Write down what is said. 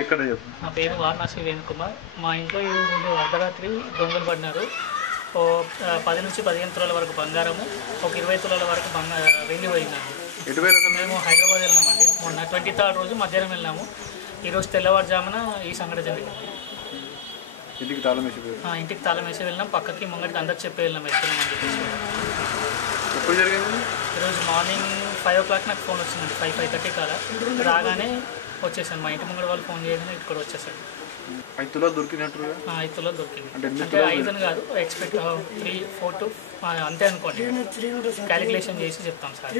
ఎక్కడ నా పేరు వారణాసి వేణుకుమార్. మా ఇంట్లో ఈరోజు అర్ధరాత్రి దొంగలు పడినారు. 10 నుంచి 15 తులాల వరకు బంగారము, ఒక 20 తులాల వరకు వెండి పోయిందండి. మేము హైదరాబాద్ వెళ్ళామండి. మొన్న 23rd రోజు మధ్యాహ్నం వెళ్ళాము. ఈరోజు తెల్లవారుజామున ఈ సంఘటన జరిగింది. ఇంటికి తాళం వేసి వెళ్ళినాం. పక్కకి ముంగటికి అందరికి చెప్పి వెళ్ళాం వెళ్తున్నామని చెప్పేసి. ఈరోజు మార్నింగ్ 5 o'clock నాకు ఫోన్ వచ్చిందండి. 5:30 కాలా రాగానే వచ్చేసాను. మా ఇంటి ముంగడి వాళ్ళు ఫోన్ చేయగానే ఇక్కడ వచ్చేసాను. 5 తులాలు దొరికినట్టు? 5 తులాలు దొరికింది. అంటే 5 అని కాదు, ఎక్స్పెక్ట్ 3, 4 to అంతే అనుకోండి. క్యాలిక్యులేషన్ చేసి చెప్తాం సార్.